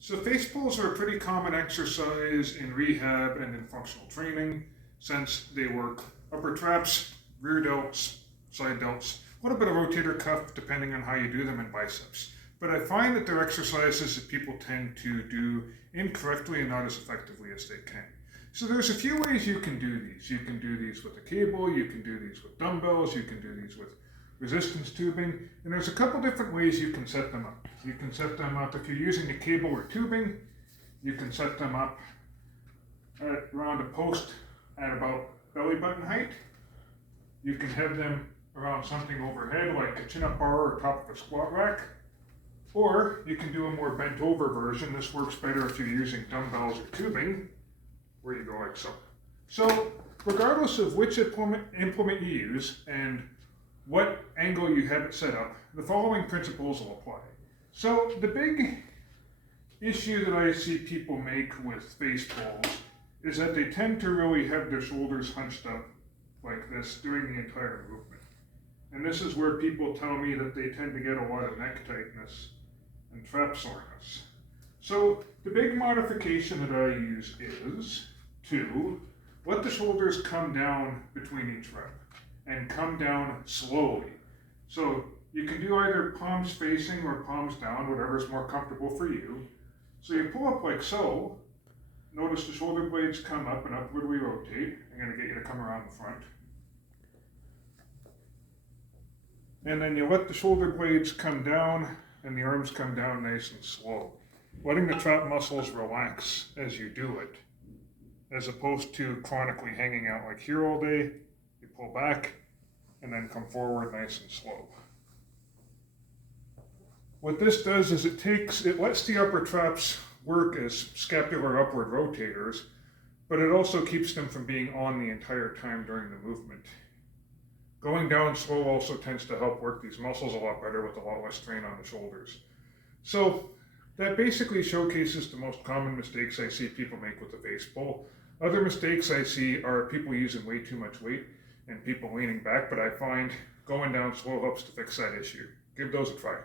So face pulls are a pretty common exercise in rehab and in functional training since they work upper traps, rear delts, side delts, a little bit of rotator cuff depending on how you do them, and biceps. But I find that they're exercises that people tend to do incorrectly and not as effectively as they can. So there's a few ways you can do these. You can do these with a cable, you can do these with dumbbells, you can do these with resistance tubing, and there's a couple different ways you can set them up. You can set them up if you're using a cable or tubing. You can set them up at around a post at about belly button height. You can have them around something overhead like a chin-up bar or top of a squat rack. Or you can do a more bent over version. This works better if you're using dumbbells or tubing, where you go like so. So regardless of which implement you use and what angle you have it set up, the following principles will apply. So the big issue that I see people make with face pulls is that they tend to really have their shoulders hunched up like this during the entire movement. And this is where people tell me that they tend to get a lot of neck tightness and trap soreness. So the big modification that I use is to let the shoulders come down between each rep and come down slowly. So you can do either palms facing or palms down, whatever's more comfortable for you. So you pull up like so. Notice the shoulder blades come up and upwardly rotate. I'm going to get you to come around the front. And then you let the shoulder blades come down and the arms come down nice and slow, letting the trap muscles relax as you do it, as opposed to chronically hanging out like here all day. You pull back and then come forward nice and slow. What this does is it lets the upper traps work as scapular upward rotators, but it also keeps them from being on the entire time during the movement. Going down slow also tends to help work these muscles a lot better with a lot less strain on the shoulders. So that basically showcases the most common mistakes I see people make with the face pull. Other mistakes I see are people using way too much weight and people leaning back, but I find going down slow helps to fix that issue. Give those a try.